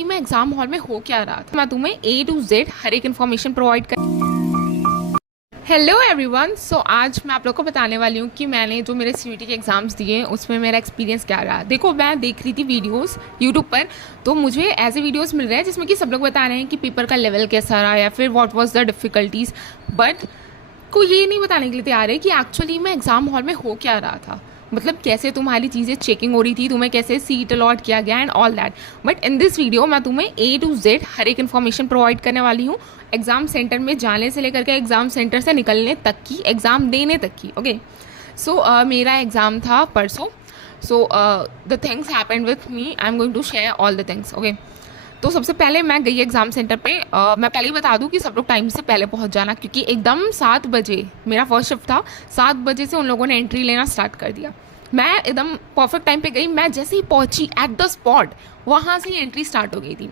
Actually में exam hall में हो क्या रहा था, मैं तुम्हें A to Z हर एक इन्फॉर्मेशन प्रोवाइड कर। हेलो एवरीवन, सो आज मैं आप लोग को बताने वाली हूँ कि मैंने जो मेरे CUET के एग्ज़ाम्स दिए उसमें मेरा एक्सपीरियंस क्या रहा। देखो, मैं देख रही थी वीडियोस यूट्यूब पर, तो मुझे ऐसे वीडियोस मिल रहे हैं जिसमें कि सब लोग बता रहे हैं कि पेपर का लेवल कैसा रहा या फिर what was the difficulties, but को ये नहीं बताने के लिए तैयार है कि एक्चुअली में एग्ज़ाम हॉल में हो क्या रहा था। मतलब कैसे तुम्हारी चीज़ें चेकिंग हो रही थी, तुम्हें कैसे सीट अलॉट किया गया and all that. But in this video मैं तुम्हें A to Z हर एक इन्फॉर्मेशन प्रोवाइड करने वाली हूँ, एग्ज़ाम सेंटर में जाने से लेकर के एग्ज़ाम सेंटर से निकलने तक की, एग्ज़ाम देने तक की। ओके, सो मेरा एग्ज़ाम था परसों। So the things happened with me, I am going to share all the things. Okay, तो सबसे पहले मैं गई एग्ज़ाम सेंटर पे। मैं पहले ही बता दूं कि सब लोग टाइम से पहले पहुंच जाना, क्योंकि एकदम 7 बजे मेरा फर्स्ट शिफ्ट था। 7 बजे से उन लोगों ने एंट्री लेना स्टार्ट कर दिया। मैं एकदम परफेक्ट टाइम पे गई। मैं जैसे ही पहुंची एट द स्पॉट, वहाँ से ही एंट्री स्टार्ट हो गई थी।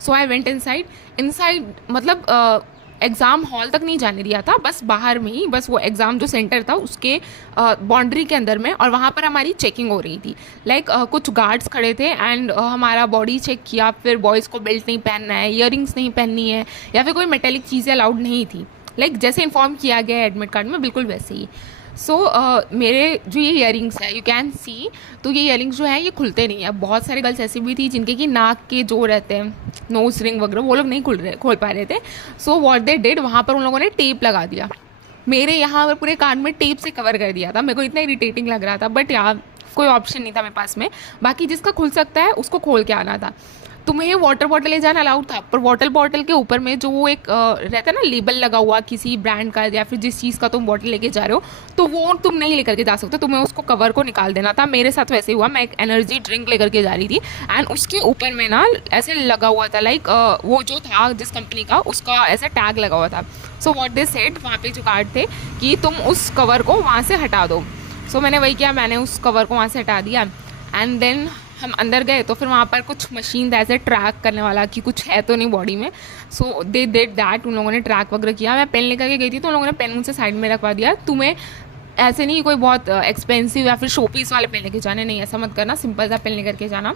सो आई वेंट इनसाइड मतलब एग्ज़ाम हॉल तक नहीं जाने दिया था, बस बाहर में ही, बस वो एग्ज़ाम जो सेंटर था उसके बाउंड्री के अंदर में, और वहाँ पर हमारी चेकिंग हो रही थी। लाइक कुछ गार्ड्स खड़े थे एंड हमारा बॉडी चेक किया। फिर बॉयज़ को बेल्ट नहीं पहनना है, ईयरिंग्स नहीं पहननी है, या फिर कोई मेटेलिक चीज़ें अलाउड नहीं थी। लाइक जैसे इन्फॉर्म किया गया है एडमिट कार्ड में, बिल्कुल वैसे ही। सो मेरे जो ये ईयरिंग्स है, यू कैन सी, तो ये ईयरिंग्स जो है ये खुलते नहीं है। बहुत सारी गर्ल्स ऐसी भी थी जिनके कि नाक के जो रहते हैं नोज रिंग वगैरह, वो लोग नहीं खोल पा रहे थे। सो व्हाट दे डिड, वहाँ पर उन लोगों ने टेप लगा दिया। मेरे यहाँ पर पूरे कार्ड में टेप से कवर कर दिया था। मेरे को इतना इरिटेटिंग लग रहा था, बट यार कोई ऑप्शन नहीं था मेरे पास में। बाकी जिसका खुल सकता है उसको खोल के आना था। तुम्हें वाटर बॉटल ले जाना अलाउड था, पर वाटर बॉटल के ऊपर में जो वो एक रहता है ना लेबल लगा हुआ किसी ब्रांड का या फिर जिस चीज़ का तुम बॉटल लेके जा रहे हो, तो वो तुम नहीं लेकर के जा सकते, तुम्हें उसको कवर को निकाल देना था। मेरे साथ वैसे हुआ। मैं एक एनर्जी ड्रिंक लेकर के जा रही थी एंड उसके ऊपर में ना ऐसे लगा हुआ था, लाइक वो जो था जिस कंपनी का, उसका ऐसे टैग लगा हुआ था। सो व्हाट दे सेड, वहाँ पे जो कार्ड थे कि तुम उस कवर को वहाँ से हटा दो। सो मैंने वही किया, मैंने उस कवर को वहाँ से हटा दिया एंड देन हम अंदर गए। तो फिर वहाँ पर कुछ मशीन ऐसे ट्रैक करने वाला कि कुछ है तो नहीं बॉडी में। सो दे डिड दैट, उन लोगों ने ट्रैक वगैरह किया। मैं पेन लेकर के गई थी तो उन लोगों ने पेन मुझसे साइड में रखवा दिया। तुम्हें ऐसे नहीं कोई बहुत एक्सपेंसिव या फिर शोपीस वाले पेन लेके जाने, नहीं, ऐसा मत करना, सिंपल सा पेन लेकर के जाना।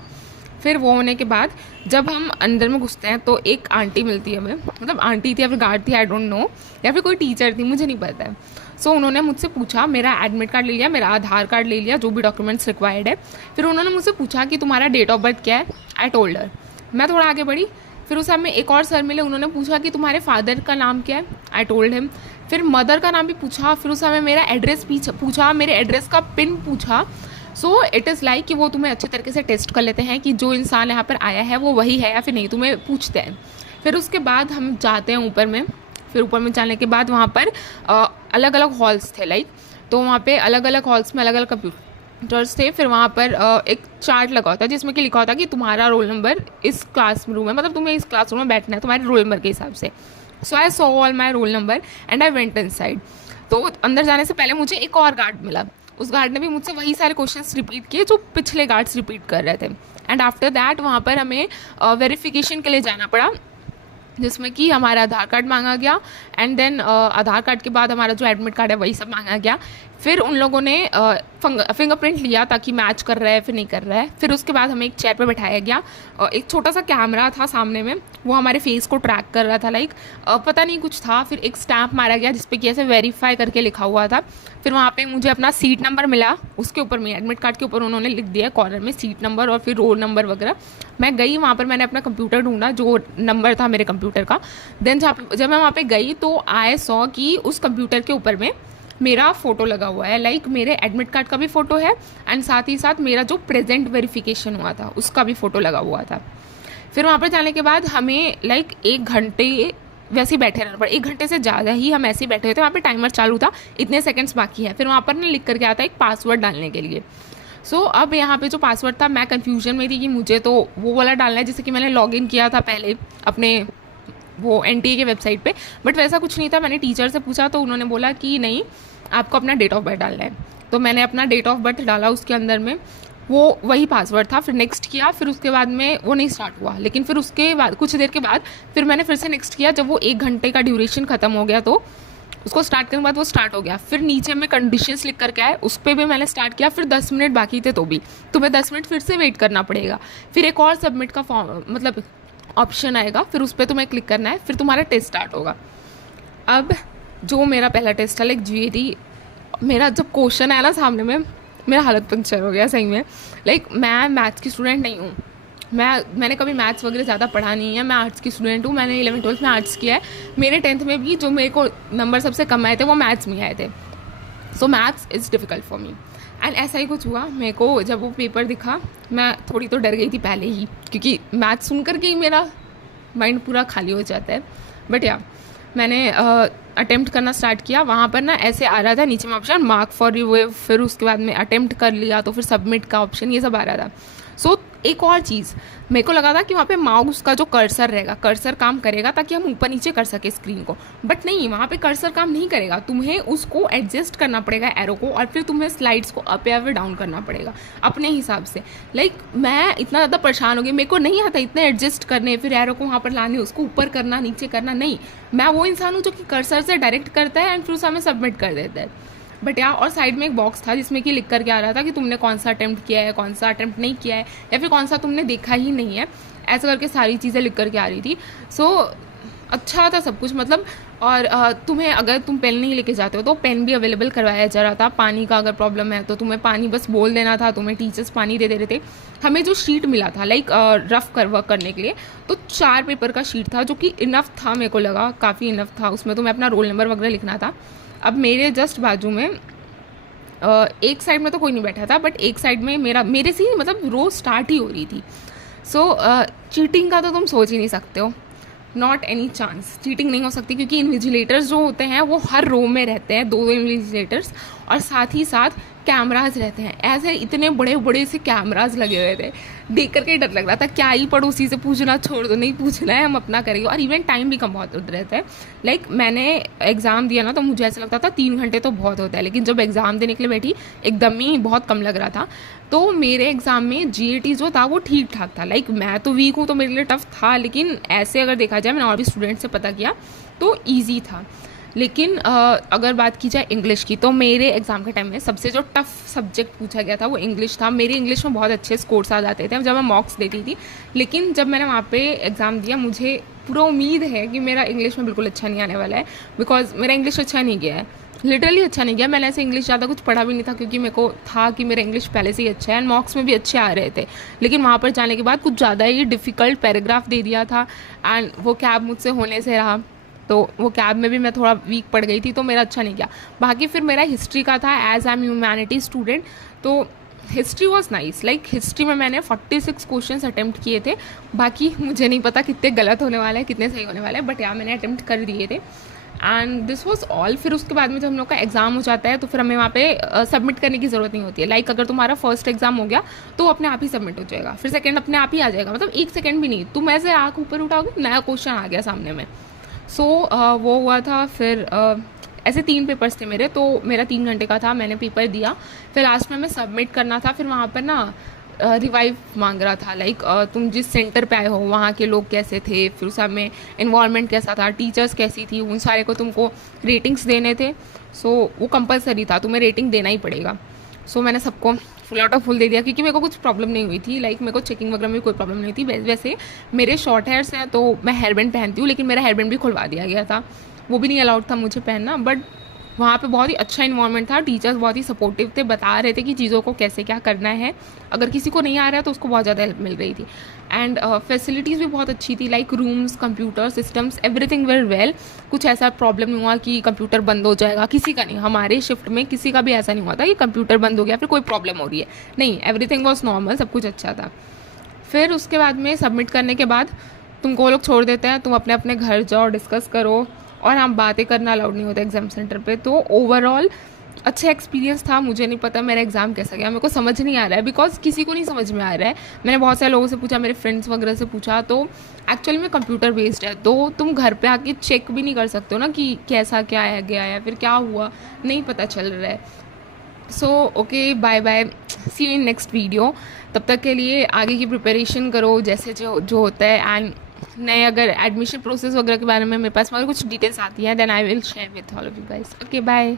फिर वो होने के बाद जब हम अंदर में घुसते हैं तो एक आंटी मिलती है हमें, मतलब आंटी थी या फिर गार्ड थी, आई डोंट नो, या फिर कोई टीचर थी, मुझे नहीं पता है। सो उन्होंने मुझसे पूछा, मेरा एडमिट कार्ड ले लिया, मेरा आधार कार्ड ले लिया, जो भी डॉक्यूमेंट्स रिक्वायर्ड है। फिर उन्होंने मुझसे पूछा कि तुम्हारा डेट ऑफ बर्थ क्या है। I told her. मैं थोड़ा आगे बढ़ी, फिर उस समय एक और सर मिले, उन्होंने पूछा कि तुम्हारे फादर का नाम क्या है। I told him. फिर मदर का नाम भी पूछा। फिर उस समय मेरा एड्रेस पूछा, मेरे एड्रेस का पिन पूछा। सो इट इज़ लाइक कि वो तुम्हें अच्छे तरीके से टेस्ट कर लेते हैं कि जो इंसान यहाँ पर आया है वो वही है या फिर नहीं, तुम्हें पूछते हैं। फिर उसके बाद हम जाते हैं ऊपर में। फिर ऊपर में जाने के बाद वहाँ पर अलग अलग हॉल्स थे, लाइक, तो वहाँ पे अलग अलग हॉल्स में अलग अलग कंप्यूटर्स थे। फिर वहाँ पर एक चार्ट लगा होता है जिसमें कि लिखा होता है कि तुम्हारा रोल नंबर इस क्लास रूम में, मतलब तुम्हें इस क्लास रूम में बैठना है तुम्हारे रोल नंबर के हिसाब से। So I saw all my roll number and I went inside. तो अंदर जाने से पहले मुझे एक और गार्ड मिला। उस गार्ड ने भी मुझसे वही सारे क्वेश्चंस रिपीट किए जो पिछले गार्ड्स रिपीट कर रहे थे। एंड आफ्टर दैट वहाँ पर हमें वेरिफिकेशन के लिए जाना पड़ा, जिसमें कि हमारा आधार कार्ड मांगा गया एंड देन आधार कार्ड के बाद हमारा जो एडमिट कार्ड है वही सब मांगा गया। फिर उन लोगों ने फिंगरप्रिंट लिया ताकि मैच कर रहा है फिर नहीं कर रहा है। फिर उसके बाद हमें एक चेयर पे बैठाया गया। एक छोटा सा कैमरा था सामने में, वो हमारे फेस को ट्रैक कर रहा था, लाइक पता नहीं कुछ था। फिर एक स्टैम्प मारा गया जिसपे कि ऐसे वेरीफाई करके लिखा हुआ था। फिर वहाँ पे मुझे अपना सीट नंबर मिला, उसके ऊपर में एडमिट कार्ड के ऊपर उन्होंने लिख दिया कॉर्नर में सीट नंबर और फिर रोल नंबर वगैरह। मैं गई वहाँ पर, मैंने अपना कंप्यूटर ढूंढा जो नंबर था मेरे कंप्यूटर का। देन जब मैं वहाँ पे गई तो आई सॉ कि उस कंप्यूटर के ऊपर में मेरा फ़ोटो लगा हुआ है, लाइक मेरे एडमिट कार्ड का भी फ़ोटो है एंड साथ ही साथ मेरा जो प्रेजेंट वेरिफिकेशन हुआ था उसका भी फ़ोटो लगा हुआ था। फिर वहाँ पर जाने के बाद हमें लाइक 1 घंटे वैसे ही बैठे रहना पड़ा। 1 घंटे से ज़्यादा ही हम ऐसे ही बैठे हुए थे। वहाँ पे टाइमर चालू था, इतने सेकंड्स बाकी है। फिर वहाँ पर ना लिख करके आता है एक पासवर्ड डालने के लिए। सो अब यहाँ पे जो पासवर्ड था, मैं कन्फ्यूजन में थी कि मुझे तो वो वाला डालना है जिससे कि मैंने लॉगिन किया था पहले अपने वो NTA के वेबसाइट पे, बट वैसा कुछ नहीं था। मैंने टीचर से पूछा तो उन्होंने बोला कि नहीं, आपको अपना डेट ऑफ बर्थ डालना है। तो मैंने अपना डेट ऑफ बर्थ डाला उसके अंदर में, वो वही पासवर्ड था। फिर नेक्स्ट किया, फिर उसके बाद में वो नहीं स्टार्ट हुआ। लेकिन फिर उसके बाद कुछ देर के बाद फिर मैंने फिर से नेक्स्ट किया। जब वो 1 घंटे का ड्यूरेशन ख़त्म हो गया तो उसको स्टार्ट करने के बाद वो स्टार्ट हो गया। फिर नीचे में कंडीशंस लिख करके आए, उस पर भी मैंने स्टार्ट किया। फिर 10 मिनट बाकी थे तो भी तुम्हें 10 मिनट फिर से वेट करना पड़ेगा। फिर एक और सबमिट का फॉर्म, मतलब ऑप्शन आएगा, फिर उस पर तुम्हें क्लिक करना है, फिर तुम्हारा टेस्ट स्टार्ट होगा। अब जो मेरा पहला टेस्ट था लाइक जीएटी, मेरा जब क्वेश्चन आया ना सामने में, मेरा हालत पंचर हो गया सही में। लाइक मैं मैथ्स की स्टूडेंट नहीं हूँ, मैंने कभी मैथ्स वगैरह ज़्यादा पढ़ा नहीं है, मैं आर्ट्स की स्टूडेंट हूँ। मैंने 11th-12th में आर्ट्स किया है। मेरे 10th में भी जो मेरे को नंबर सबसे कम आए थे वो मैथ्स में आए थे। सो maths is difficult for me. And ऐसा ही कुछ हुआ मेरे को, जब वो पेपर दिखा मैं थोड़ी तो डर गई थी पहले ही, क्योंकि मैथ्स सुन कर के ही मेरा माइंड पूरा खाली हो जाता है। बट या मैंने अटेम्प्ट करना स्टार्ट किया। वहाँ पर ना ऐसे आ रहा था नीचे में ऑप्शन मार्क फॉर रिव्यू, फिर उसके बाद में अटेम्प्ट कर लिया तो फिर सबमिट का ऑप्शन, ये सब आ रहा था। सो एक और चीज़ मेरे को लगा था कि वहाँ पे माउस का जो कर्सर रहेगा, कर्सर काम करेगा ताकि हम ऊपर नीचे कर सके स्क्रीन को, बट नहीं, वहाँ पे कर्सर काम नहीं करेगा। तुम्हें उसको एडजस्ट करना पड़ेगा एरो को, और फिर तुम्हें स्लाइड्स को अप या फिर डाउन करना पड़ेगा अपने हिसाब से। लाइक मैं इतना ज़्यादा परेशान हो गई, मेरे को नहीं आता इतने एडजस्ट करने, फिर एरो को वहाँ पर लाने, उसको ऊपर करना नीचे करना। नहीं, मैं वो इंसान हूँ जो कि कर्सर से डायरेक्ट करता है एंड फिर उसे हमें सबमिट कर देता है। बट यार, और साइड में एक बॉक्स था जिसमें कि लिख करके आ रहा था कि तुमने कौन सा अटेम्प्ट किया है, कौन सा अटेम्प्ट नहीं किया है, या फिर कौन सा तुमने देखा ही नहीं है, ऐसा करके सारी चीज़ें लिख करके आ रही थी। सो अच्छा था सब कुछ, मतलब। और तुम्हें अगर तुम पेन नहीं लेके जाते हो तो पेन भी अवेलेबल करवाया जा रहा था। पानी का अगर प्रॉब्लम है तो तुम्हें पानी बस बोल देना था, तुम्हें टीचर्स पानी दे रहे थे। हमें जो शीट मिला था लाइक रफ कर वर्क करने के लिए, तो 4 पेपर का शीट था, जो कि इनफ था, मेरे को लगा काफ़ी इनफ था। उसमें तुम्हें अपना रोल नंबर वगैरह लिखना था। अब मेरे जस्ट बाजू में एक साइड में तो कोई नहीं बैठा था, बट एक साइड में मेरे से ही मतलब रो स्टार्ट ही हो रही थी। सो चीटिंग का तो तुम सोच ही नहीं सकते हो, नॉट एनी चांस। चीटिंग नहीं हो सकती, क्योंकि इन्विजिलेटर्स जो होते हैं वो हर रो में रहते हैं, 2 इन्विजिलेटर्स, और साथ ही साथ कैमराज रहते हैं। ऐसे इतने बड़े बड़े से कैमराज लगे हुए थे, देख करके डर लग रहा था। क्या ही पड़ोसी से पूछना, छोड़ दो, नहीं पूछना है, हम अपना करेंगे। और इवन टाइम भी कम बहुत रहता है। लाइक मैंने एग्ज़ाम दिया ना, तो मुझे ऐसा लगता था 3 घंटे तो बहुत होता है, लेकिन जब एग्ज़ाम देने के लिए बैठी एकदम ही बहुत कम लग रहा था। तो मेरे एग्ज़ाम में जीएटी जो था वो ठीक ठाक था। लाइक मैं तो वीक हूँ तो मेरे लिए टफ था, लेकिन ऐसे अगर देखा जाए, मैंने और भी स्टूडेंट से पता किया तो ईजी था। लेकिन अगर बात की जाए इंग्लिश की, तो मेरे एग्ज़ाम के टाइम में सबसे जो टफ़ सब्जेक्ट पूछा गया था वो इंग्लिश था। मेरे इंग्लिश में बहुत अच्छे स्कोर्स आ जाते थे जब मैं मॉक्स देती थी, लेकिन जब मैंने वहाँ पे एग्ज़ाम दिया, मुझे पूरा उम्मीद है कि मेरा इंग्लिश में बिल्कुल अच्छा नहीं आने वाला है, बिकॉज मेरा इंग्लिश अच्छा नहीं गया है, लिटरली अच्छा नहीं गया। मैंने ऐसे इंग्लिश ज़्यादा कुछ पढ़ा भी नहीं था, क्योंकि मेरे को था कि मेरा इंग्लिश पहले से ही अच्छा है एंड मॉक्स में भी अच्छे आ रहे थे। लेकिन वहाँ पर जाने के बाद कुछ ज़्यादा ही डिफ़िकल्ट पैराग्राफ दे दिया था, एंड वो कैब मुझसे होने से रहा, तो वो कैब में भी मैं थोड़ा वीक पड़ गई थी, तो मेरा अच्छा नहीं गया। बाकी फिर मेरा हिस्ट्री का था, as I am humanity student, तो history was nice. Like history में मैंने 46 क्वेश्चन अटैम्प्ट किए थे। बाकी मुझे नहीं पता कितने गलत होने वाले हैं, कितने सही होने वाले हैं, बट यार मैंने अटैम्प्ट कर दिए थे, एंड दिस वॉज ऑल। फिर उसके बाद में जब हम लोग का एग्ज़ाम हो जाता है, तो फिर हमें वहाँ पे सबमिट करने की ज़रूरत नहीं होती है। लाइक अगर तुम्हारा फर्स्ट एग्जाम हो गया तो अपने आप ही सबमिट हो जाएगा, फिर सेकंड अपने आप ही आ जाएगा, मतलब 1 सेकंड भी नहीं, तुम ऐसे आँख ऊपर उठाओगे, नया क्वेश्चन आ गया सामने में। सो वो हुआ था। फिर ऐसे 3 पेपर्स थे मेरे, तो मेरा 3 घंटे का था, मैंने पेपर दिया। फिर लास्ट में हमें सबमिट करना था। फिर वहाँ पर ना रिवाइव मांग रहा था, लाइक तुम जिस सेंटर पे आए हो वहाँ के लोग कैसे थे, फिर सब में इन्वायरमेंट कैसा था, टीचर्स कैसी थी, उन सारे को तुमको रेटिंग्स देने थे। सो वो कंपलसरी था, तुम्हें रेटिंग देना ही पड़ेगा। सो मैंने सबको फुल आउट ऑफ फुल दे दिया, क्योंकि मेरे को कुछ प्रॉब्लम नहीं हुई थी। लाइक मेरे को चेकिंग वगैरह में कोई प्रॉब्लम नहीं थी। वैसे मेरे शॉर्ट हेयर्स हैं तो मैं हेयर बैंड पहनती हूँ, लेकिन मेरा हेयर बैंड भी खुलवा दिया गया था, वो भी नहीं अलाउड था मुझे पहनना। बट वहाँ पे बहुत ही अच्छा इन्वायरमेंट था, टीचर्स बहुत ही सपोर्टिव थे, बता रहे थे कि चीज़ों को कैसे क्या करना है। अगर किसी को नहीं आ रहा है तो उसको बहुत ज़्यादा हेल्प मिल रही थी, एंड फैसिलिटीज़ भी बहुत अच्छी थी, like rooms, computer systems, everything were well. कुछ ऐसा प्रॉब्लम नहीं हुआ कि कंप्यूटर बंद हो जाएगा, किसी का नहीं। हमारे शिफ्ट में किसी का भी ऐसा नहीं हुआ था कि कंप्यूटर बंद हो गया फिर कोई प्रॉब्लम हो रही है, नहीं, एवरीथिंग वॉज नॉर्मल, सब कुछ अच्छा था। फिर उसके बाद में सबमिट करने के बाद तुमको लोग छोड़ देते हैं, तुम अपने अपने घर जाओ, डिस्कस करो, और हम बातें करना अलाउड नहीं होता एग्ज़ाम सेंटर पे। तो ओवरऑल अच्छा एक्सपीरियंस था। मुझे नहीं पता मेरा एग्ज़ाम कैसा गया, मेरे को समझ नहीं आ रहा है, बिकॉज किसी को नहीं समझ में आ रहा है। मैंने बहुत सारे लोगों से पूछा, मेरे फ्रेंड्स वगैरह से पूछा, तो एक्चुअली में कंप्यूटर बेस्ड है, तो तुम घर पे आके चेक भी नहीं कर सकते हो ना कि कैसा क्या आया गया या फिर क्या हुआ, नहीं पता चल रहा है। So okay, bye bye, see you in next video. तब तक के लिए आगे की प्रिपरेशन करो जैसे जो होता है, एंड नए अगर एडमिशन प्रोसेस वगैरह के बारे में मेरे पास मगर कुछ डिटेल्स आती हैं, then I will share with all of you guys. Okay, bye.